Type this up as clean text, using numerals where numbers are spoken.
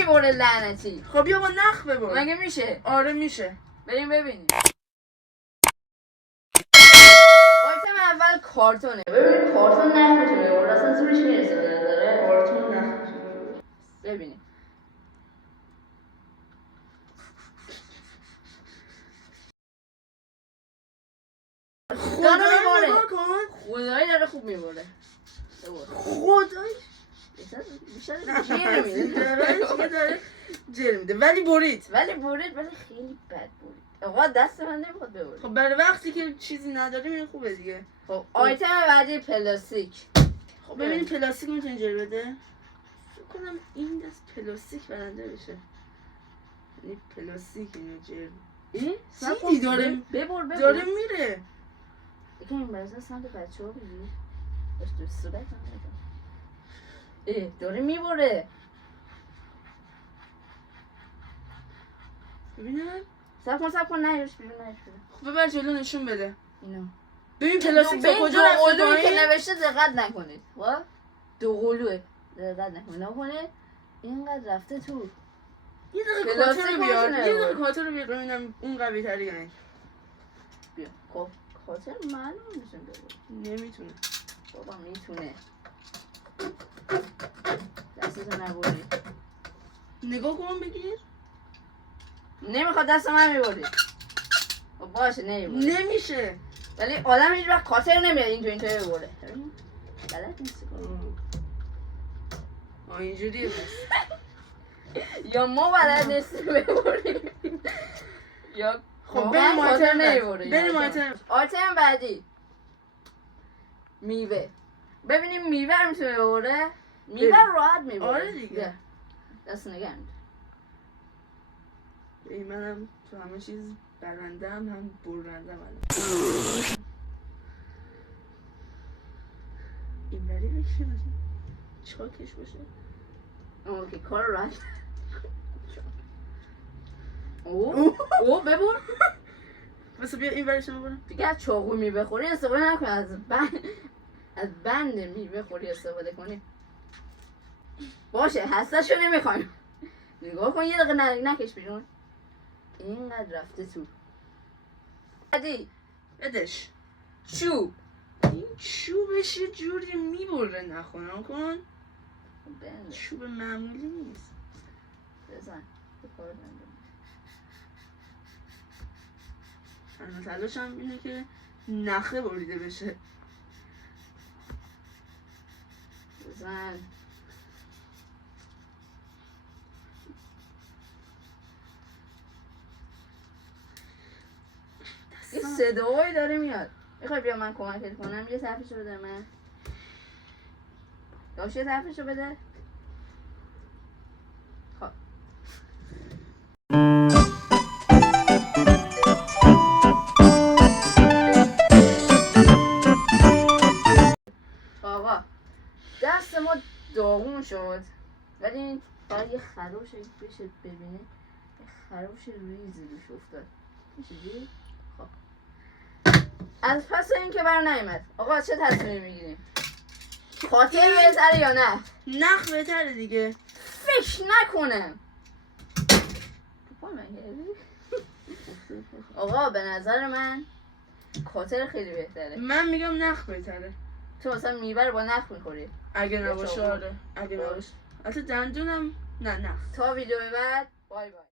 نمیبره لعنتی. خب بیا با نخ ببر. مگه میشه؟ آره میشه. بریم ببینیم. آیتم اول کارتونه. ببینید کارتون نخ میتونه ببره. اصلا زورش میرسه به نظره. کارتون نخ میتونه. ببینیم. خدایی نگاه کن. خدایی داره خوب میبره. خدایی بیشتر جیر میده. داره جیر میده ولی برید. ولی خیلی بد برید. آقا دست من نمیخواد ببره. خب برای وقتی که چیزی نداریم این خوبه دیگه. خب آیتم بعدی پلاستیک. خب ببینیم پلاستیک میتونه جیر بده. فکر کنم این دست پلاستیک برنده بشه. یعنی پلاستیک اینو جیر. این؟ چیزی داره ببر داره میره. یکی این برزه سمت بچه ها بگیر. باش دوست صورت هم نگم. داره میبره. ببینم. سب کن نیارش بیرون. خب ببر جلو نشون بده. اینو. ببین پلاستیک تا کجا رفته قلوی که پایین؟ نوشته دقت نکنید. خب؟ دو قلوه. دقت نکنید. اینقدر رفته تو. یه دقیقه کاتر رو بیار. یه دقیقه کاتر رو بیار ببینم اون قوی تری یعنی. بیا. خب کاتر معلوم میشه ببر. نمیتونه. بابا میتونه. دستتو نبری. نگاه کن بگیر. نمیخواد دست من میبری. باشه نمیبری. نمیشه. ولی آدم هیچ وقت خاطر نمیاد اینطوری ببره. غلط نیست. اینجوریه بس. یا ما بلد نیستیم ببریم یا خب بریم آیتم بعدی میوه. ببینیم میوه رو میتونه ببره. میوه راحت میبره. آره دیگه. دست نگه ای منم تو همه چیز برنده هم برنده هم. این بری بشه چاکش باشه. اوکی کار راحت. او ببر. بس بیا این برش ببرم. دیگه از چاقو میوه خوری استفاده نکن. از بند میوه خوری استفاده کنی. باشه هستشو نمیخوایم. نگاه کن یه دقیقه نکش بیرون. اینقدر رفته تو. بعدی بدش. چوب. این چوبش یه جوری میبره نخونم کن. چوب معمولی نیست. بزن. من تلاشم اینه که نخه بریده بشه. بزن. این صداهایی داره میاد. میخوای بیا من کمکت کنم یه طرفشو بده من. داش یه طرفشو بده. خب آقا دست ما داغون شد ولی این باید یه خروش بشه ببینه. یه خروش ریزی روش افتاد. میشه دید؟ خب از پس این که بر نیمد آقا چه تصمیمی میگیریم؟ خاطر بهتره یا نه؟ نخ بهتره دیگه. فکر نکنم. آقا به نظر من خاطر خیلی بهتره. من میگم نخ بهتره. تو مثلا میوه رو با نخ میخوری. اگه نباشه آره. اگه نباشه. البته دندونم نه نخ. تا ویدیو بعد بای بای.